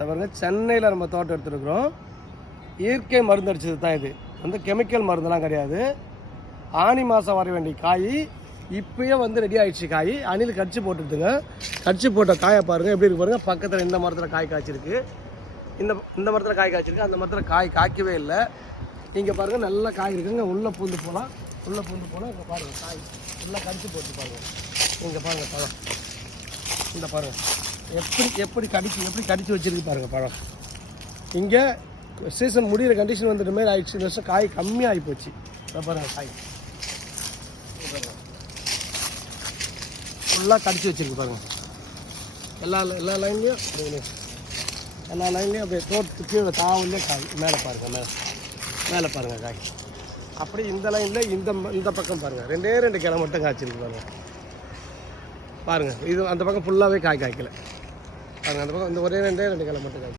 இந்த பாருங்கள் சென்னையில் நம்ம தோட்டம் எடுத்துருக்குறோம். இயற்கை மருந்து அடிச்சது தான் இது. வந்து கெமிக்கல் மருந்தெல்லாம் கிடையாது. ஆனி மாதம் வர வேண்டிய காய் இப்பயே வந்து ரெடி ஆகிடுச்சு காய். அணில் கடிச்சு போட்டுருதுங்க கடிச்சு போட்ட காயை பாருங்கள் எப்படி இருக்கு பாருங்கள் பக்கத்தில் இந்த மரத்தில் காய் காய்ச்சிருக்கு. இந்த இந்த மரத்தில் காய் காய்ச்சிருக்கு. அந்த மரத்தில் காய் காய்க்கவே இல்லை. இங்கே பாருங்கள் நல்லா காய் இருக்குங்க. உள்ளே பூந்து போகலாம் உள்ளே பூந்து போனால் இங்கே பாருங்கள் காய். நல்லா கடிச்சு போட்டு பாருங்கள் இங்கே பாருங்கள் பழம். இந்த பாருங்கள் எப்படி எப்படி கடிச்சு எப்படி கடிச்சு வச்சுருக்கு பாருங்கள் பழம். இங்கே சீசன் முடிகிற கண்டிஷன் வந்துட்டு மாதிரி ஆயிடுச்சு. இந்த வருஷம் காய் கம்மியாகி போச்சு. பாருங்கள் காய். ஃபுல்லாக கடிச்சு வச்சிருக்கு பாருங்கள் எல்லா எல்லா லைன்லேயும் எல்லா லைன்லேயும் அப்படியே தோட்டத்து கீழே தாவலே காய். மேலே பாருங்கள் மேலே. மேலே பாருங்கள் காய். அப்படி இந்த லைனில் இந்த ம- இந்த பக்கம் பாருங்கள் ரெண்டே ரெண்டு கிளை மட்டும் காய்ச்சிருக்கு பாருங்கள் பாருங்கள் இது அந்த பக்கம் ஃபுல்லாகவே காய் காய்க்கலை. பாருங்கள் அந்த பக்கம் இந்த ஒரே ரெண்டே ரெண்டு கிளை மட்டும்